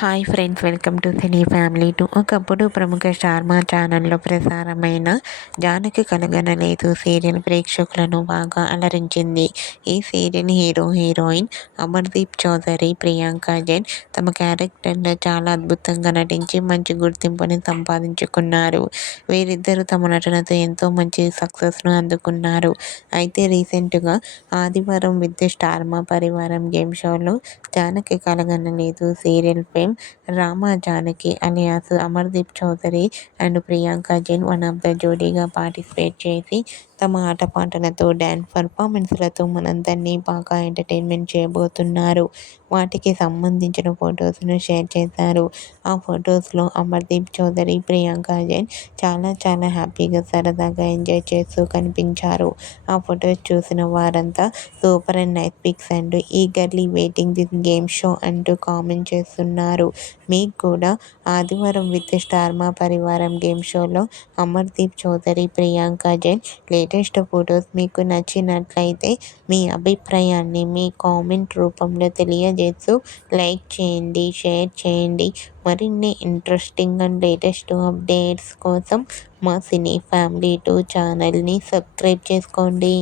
Hi friends, welcome to cine family to. ఒకప్పుడు ప్రముఖ star మా ఛానల్లో ప్రసారమైన జానకి కలగనలేదు సీరియల్ ప్రేక్షకులను బాగా అలరించింది. ఈ సీరియల్ హీరోయిన్ అమర్దీప్ చౌదరి, ప్రియాంక జైన్ తమ క్యారెక్టర్లో చాలా అద్భుతంగా నటించి మంచి గుర్తింపుని సంపాదించుకున్నారు. వీరిద్దరూ తమ నటనతో ఎంతో మంచి సక్సెస్ను అందుకున్నారు. అయితే రీసెంట్గా ఆదివారం విత్ స్టార్ మా పరివారం గేమ్ షోలో Janaki Kalaganaledu serial fame Rama Janaki alias Amardeep Chowdary and Priyanka Jain one of the జోడీగా పార్టిసిపేట్ చేసి తమ ఆటపాటలతో డ్యాన్స్ పర్ఫార్మెన్స్లతో మనందరినీ బాగా ఎంటర్టైన్మెంట్ చేయబోతున్నారు. వాటికి సంబంధించిన ఫొటోస్ను షేర్ చేశారు. ఆ ఫొటోస్లో అమర్దీప్ చౌదరి, ప్రియాంక జైన్ చాలా హ్యాపీగా సరదాగా ఎంజాయ్ చేస్తూ కనిపించారు. ఆ ఫొటోస్ చూసిన వారంతా super and nice pics and eagerly waiting this game show అంటూ కామెంట్ చేస్తున్నారు. మీకు కూడా ఆదివారం విత్ స్టార్ మా పరివారం గేమ్ షోలో అమర్దీప్ చౌదరి, ప్రియాంక జైన్ లేటెస్ట్ ఫొటోస్ మీకు నచ్చినట్లయితే మీ అభిప్రాయాన్ని మీ కామెంట్ రూపంలో తెలియజేస్తూ లైక్ చేయండి, షేర్ చేయండి. మరిన్ని ఇంట్రెస్టింగ్ అండ్ లేటెస్ట్ అప్డేట్స్ కోసం మా సినీ ఫ్యామిలీ 2 ఛానల్ని సబ్స్క్రైబ్ చేసుకోండి.